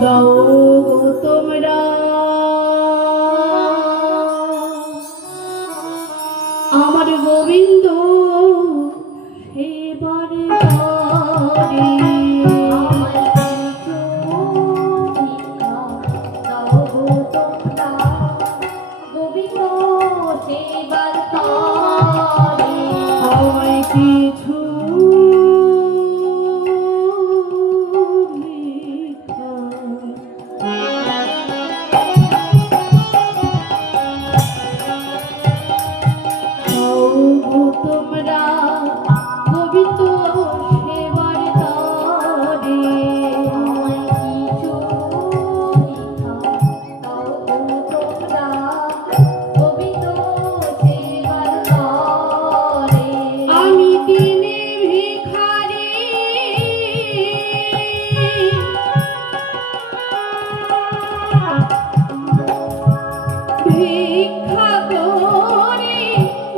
দাও তোমরা আমার গোবিন্দ সেবার তরে কিছু তোমরা গোবিন্দ সেবার তরে আমি দিনে ভিখারি ভিক্ষা করে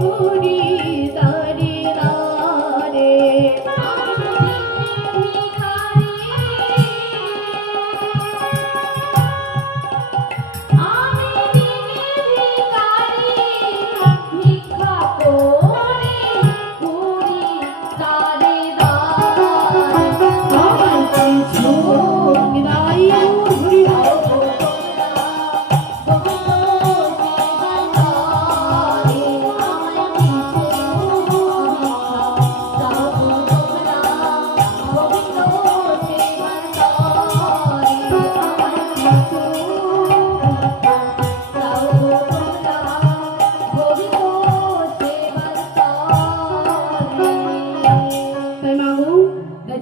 ঘুরি দাঁড়ি দাঁড়ে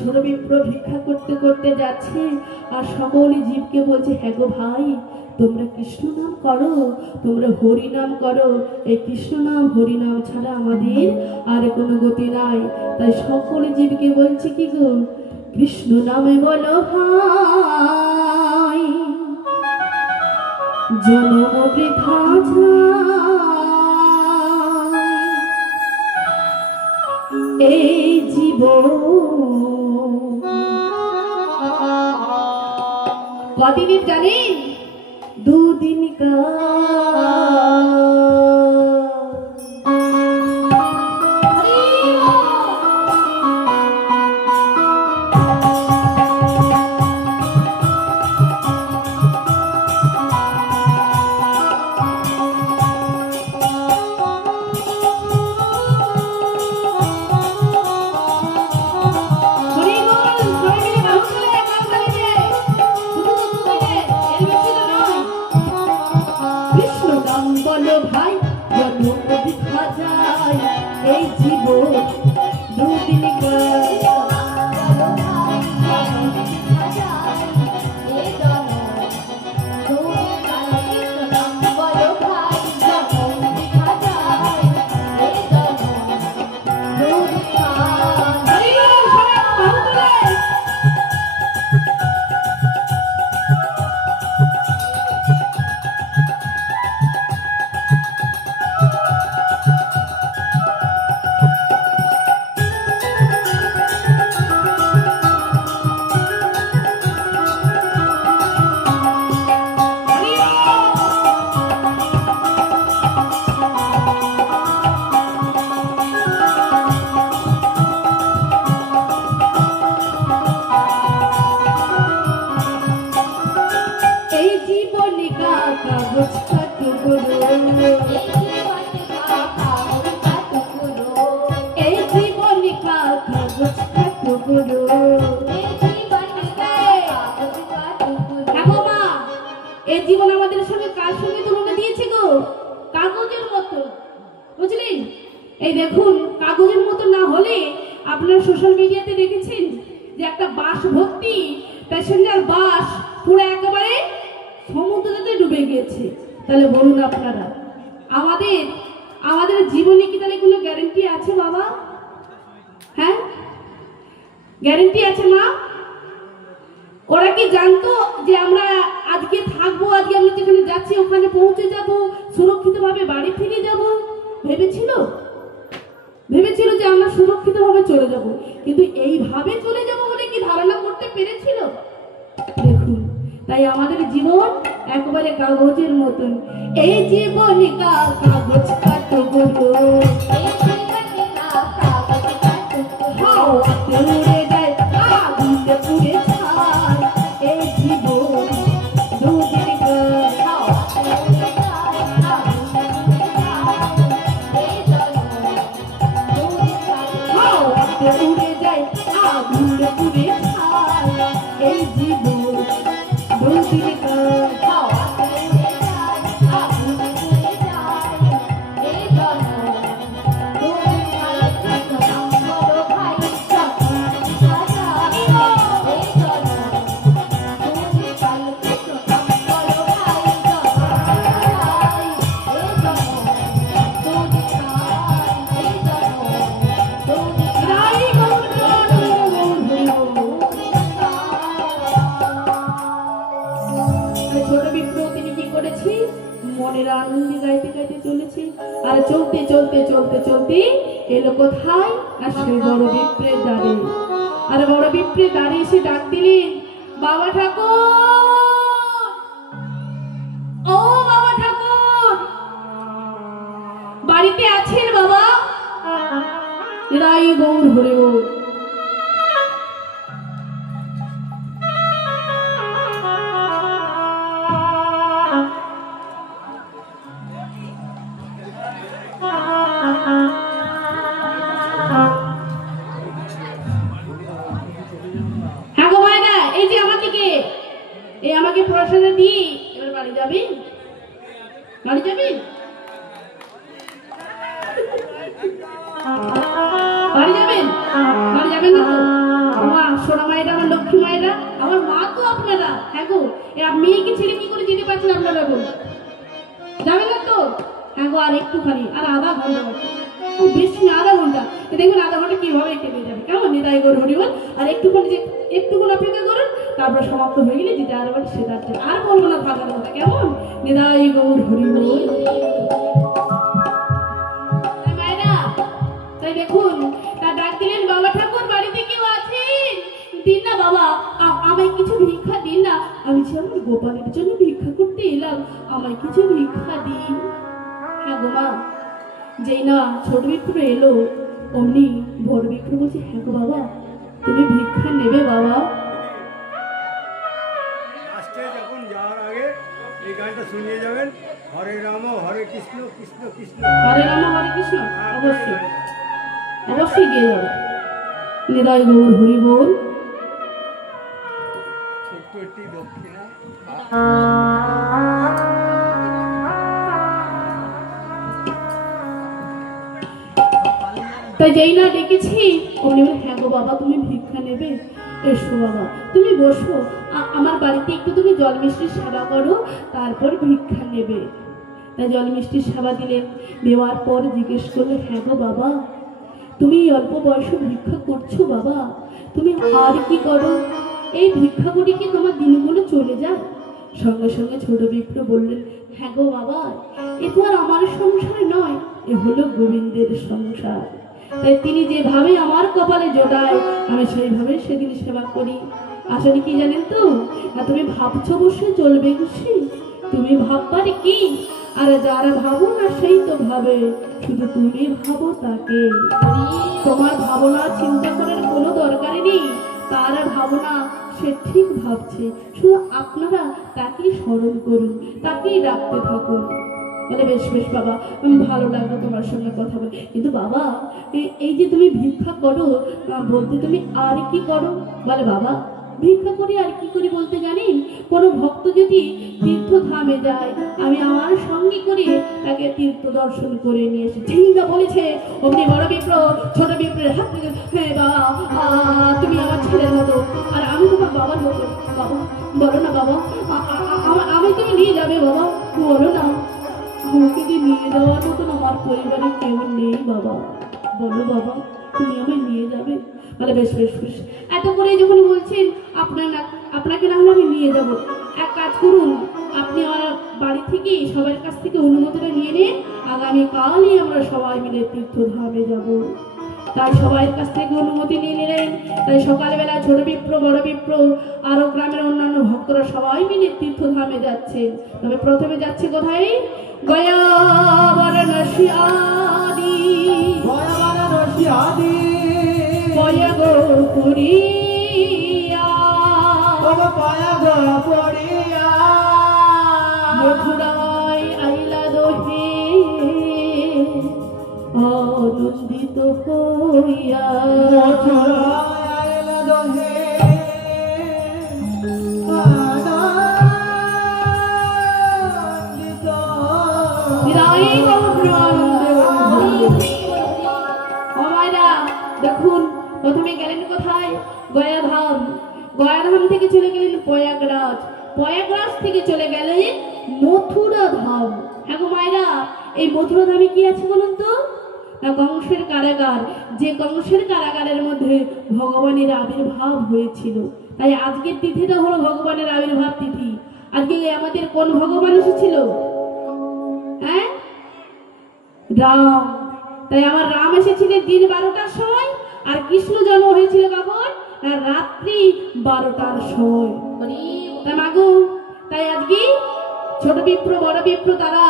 ছোট বিপ্র ভিক্ষা করতে করতে যাচ্ছে আর সকলে জীবকে বলছে, হ্যাঁ গো ভাই, তোমরা কৃষ্ণ নাম করো, তোমরা হরি নাম করো, এই কৃষ্ণ নাম হরি নাম ছাড়া আমাদের আর কোনো গতি নাই। তাই সকলে জীবকে বলছে কি গো, কৃষ্ণ নামে বলো ভাই, জনম বৃথা এই জীবন কদিনের জানেন? দুদিন বলো ভাই, জন্ম দেখা যায় এই জীবন দুদিন এই জীবন আমাদের সঙ্গে কার সঙ্গে তুলনা দিয়েছে গো? কাগজের মতো, বুঝলেন? এই দেখুন, কাগজের মতো না হলে আপনারা সোশ্যাল মিডিয়াতে দেখেছেন যে একটা বাস ভর্তি প্যাসেঞ্জার বাস পুরো একেবারে সমুদ্রতে ডুবে গিয়েছে। তাহলে বলুন আপনারা, আমাদের জীবনে কি তাহলে কোনো গ্যারেন্টি আছে বাবা? হ্যাঁ, গ্যারেন্টি আছে মা? ওরা কি জানতো যে আমরা আজকে থাকবো, আজকে আমরা যেখানে যাচ্ছি ওখানে পৌঁছে যাব, সুরক্ষিতভাবে বাড়ি ফিরে যাব? ভেবেছিল যে আমরা সুরক্ষিতভাবে চলে যাব, কিন্তু এইভাবে চলে যাব বলে কি ধারণা করতে পেরেছিল? দেখুন, তাই আমাদের জীবন একবারে কাগজের মতন। এই জীবন কাগজ কাটো বলো, হাওয়াতে উড়ে যায় আগুনে পুড়ে ছাই। এই জীবন দুদিন হাওয়াতে উড়ে যায় আগুনে পুড়ে ছাই। এই জীবন দুদিন ছোট বিপ্র তিনি কি করেছে, মনের আনন্দে গাইতে গাইতে চলেছে। আর চলতে চলতে চলতে চলতে এলো কোথায়, আর সেই বড় বিপ্রের দ্বারে। আর বড় বিপ্রের দ্বারে এসে ডাক দিলেন, বাবা ঠাকুর, ও বাবা ঠাকুর, বাড়িতে আছেন বাবা? রাই গৌর হরে গৌর। হ্যাঁ গো মায়না, এই যে আমাকে কে, এই আমাকে পড়াশোনা দিয়ে এবার বাড়ি যাবি, বাড়ি যাবি, বাড়ি যাবেন? বাড়ি যাবেন না তো? মা সোনা মায়েরা, আমার লক্ষ্মী মায়েরা, আমার মা তো আপনারা। হ্যাঁ গো, মেয়েকে ছেড়ে কি করে যেতে পারছেন আপনারা গো? যাবেন না তো? হ্যাঁ গো, আর একটুখানি, আর আধা ঘন্টা, খুব বেশি না, আধা ঘন্টা। দেখুন আধা ঘন্টা কিভাবে কেটে যাবে, কেমন? নিতাই গৌর হরিবল। আর একটুখানি যে একটুখানি অপেক্ষা করুন, তারপর সমাপ্ত হয়ে গেলে যেটা আর বলে সেটা আর বলবো না থাকার কথা, কেমন? নিতাই গৌর হরিবল। তাই দেখুন, তা ডাক দিলেন, বাবা ঠাকুর বাড়িতে কেউ আছেন? দিন না বাবা, আমায় কিছু ভিক্ষা দিন না, আমি যে আমার গোপালের জন্য ভিক্ষা করতে এলাম, আমায় কিছু ভিক্ষা দিন। হ্যাঁ গো মা। যেই না ছোট বিপ্র এলো, অমনি বড় বিপ্র বলছে, হ্যাঁ গো বাবা, তুমি ভিক্ষা নেবে বাবা? যখন যাওয়ার আগে এই গানটা শুনিয়ে যাবেন, হরে রাম হরে কৃষ্ণ কৃষ্ণ কৃষ্ণ হরে রাম হরে কৃষ্ণ। অবশ্যই অবশ্যই গিয়ে যাবো। নিতাই গৌর হরি বল। ছোট্ট একটি দক্ষিণা। তাই যেই না ডেকেছি, উনি বলে, হ্যাঁ গো বাবা, তুমি ভিক্ষা নেবে? এসো বাবা, তুমি বসো, আমার বাড়িতে একটু তুমি জল মিষ্টির সেবা করো, তারপর ভিক্ষা নেবে। তাই জল মিষ্টির সেবা দিলেন। দেওয়ার পর জিজ্ঞেস করলে, হ্যাঁ গো বাবা, তুমি অল্প বয়সে ভিক্ষা করছো বাবা, তুমি আর কি করো? এই ভিক্ষা করে কি তোমার দিনগুলো চলে যায়? সঙ্গে সঙ্গে ছোট বিপ্র বললেন, হ্যাঁ গো বাবা, এ তো আর আমার সংসার নয়, এ হলো গোবিন্দের সংসার। তাই তিনি যেভাবে আমার কপালে জোটায়, আমি সেইভাবে সেদিন সেবা করি। আসলে কি জানেন তো, না তুমি ভাবছো বসে চলবে খুশি, তুমি ভাববার কি? আর যারা ভাবো না সেই তো ভাবে, শুধু তুমি ভাবো তাকে। তোমার ভাবনা চিন্তা করার কোনো দরকারই নেই, তার ভাবনা সে ঠিক ভাবছে, শুধু আপনারা তাকেই স্মরণ করুন, তাকেই রাখতে থাকুন। বলে, বেশ বেশ বাবা, ভালো লাগলো তোমার সঙ্গে কথা বলে, কিন্তু বাবা এই যে তুমি ভিক্ষা করো, বলতে তুমি আর কি করো? বলে, বাবা ভিক্ষা করি আর কি করি বলতে জানেন, কোনো ভক্ত যদি তীর্থধামে যায়, আমি আমার সঙ্গে করে তাকে তীর্থ দর্শন করে নিয়ে এসে। ঠিক বলেছে অমনি বড় বিপ্র ছোট বিপ্রের হাত থেকে, হ্যাঁ বাবা, তুমি আমার ছেলের মতো, আর আমি তোমার বাবার মতো। বাবা বলো না বাবা, আমি তুমি নিয়ে যাবে বাবা, বলো না, আমাকে যে নিয়ে যাওয়ার মতন আমার পরিবারে কেউ নেই বাবা, বলো বাবা, তুমি আমায় নিয়ে যাবে? বলে, বেশ বেশ বেশ, এত করে যখন বলছেন, আপনাকে না হলে আমি নিয়ে যাব। এক কাজ করুন, আপনি আমার বাড়ি থেকে সবার কাছ থেকে অনুমতিটা নিয়ে নিন, আগামীকালই আমরা সবাই মিলে তীর্থধামে যাব। তাই সবাই কাছ থেকে অনুমতি নিয়ে নিলেন। তাই সকালবেলা ছোট বিপ্র বড় বিপ্র আরো গ্রামের অন্যান্য ভক্তরা সবাই মিলে তীর্থধামে যাচ্ছে। তবে প্রথমে যাচ্ছে কোথায়? গয়া বারাণসী আদি গয়া গো পুরিয়া মথুরায় আইলা দোহে আনন্দিত হইয়া। দেখুন প্রথমে গেলেন কোথায়? গয়াধাম। গয়াধাম থেকে চলে গেলেন প্রয়াগরাজ। প্রয়াগরাজ থেকে চলে গেলেন মথুরা ধাম। হ্যাঁ গো মায়েরা, এই মথুরা ধামে কি আছে বলুন তো? না, কংসের কারাগার। যে কংসের কারাগারের মধ্যে ভগবানের আবির্ভাব হয়েছিল। তাই আজকের তিথিটা হলো ভগবানের আবির্ভাব তিথি। আজকে আমাদের কোন ভগবান এসেছিল? হ্যাঁ, রাম। তাই আমার রাম এসেছিলেন দিন 12টার সময়, আর কৃষ্ণ জন্ম হয়েছিল কখন? না, রাত্রি 12টার সময়। তাই মাগো, তাই আজকে ছোট বিপ্র বড় বিপ্র তারা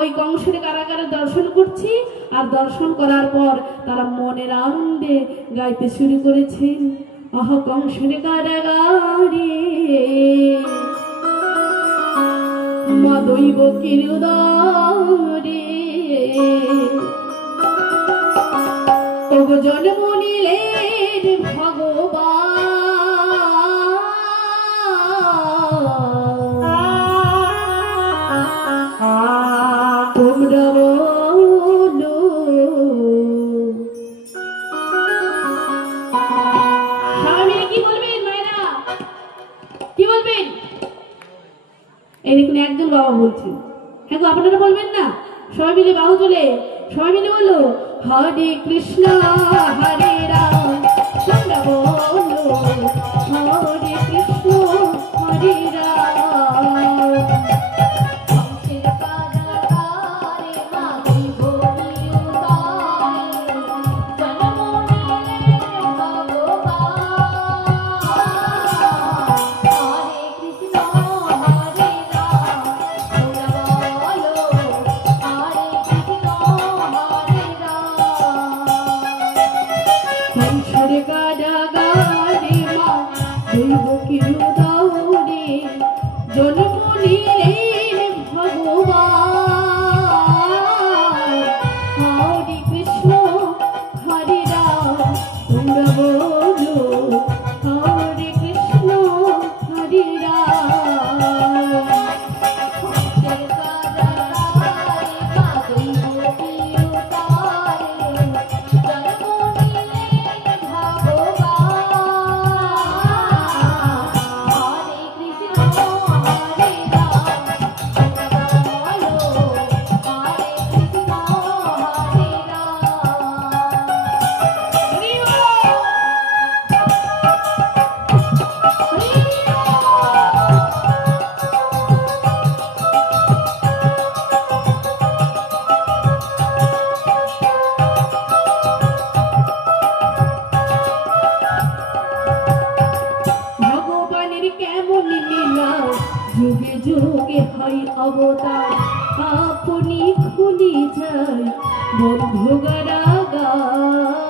ওই কংসের কারাগারে দর্শন করছে। আর দর্শন করার পর তারা মনের আনন্দে গাইতে শুরু করেছেন, আহ কংসের কারাগারে মা দৈব কিরুদরে জন্ম নিলেন ভগবান। তোমরা বলো সবাই কি বলবেন মায়েরা? কি বলবেন? এই দেখুন একজন বাবা বলছেন। হ্যাঁ গো, আপনারা বলবেন না? সবাই মিলে বাহু চলে সবাই মিলে বলো, হরে কৃষ্ণ হরে রাম। তোমরা বলো হরে কৃষ্ণ হরে রাম। কংসের কারাগারে মা দৈব কিরুদরে জন্ম নিলেন ভগবান। হরে কৃষ্ণ হরে রাম। তোমরা বলো হরে কৃষ্ণ হরে রাম। কংসের কারাগারে মা দৈব কিরুদরে জন্ম নিলেন ভগবান। হরে কৃষ্ণ হরে রাম। তোমরা বলো হরে কৃষ্ণ হরে রাম। কংসের কারাগারে মা দৈব কিরুদরে জন্ম নিলেন ভগবান। হরে কৃষ্ণ হরে রাম। তোমরা বলো হরে কৃষ্ণ হরে ভগবানের কেমন লীলা, যুগে যুগে হয় অবতার। আপনি খুলি যায় বন্ধু কারাগার।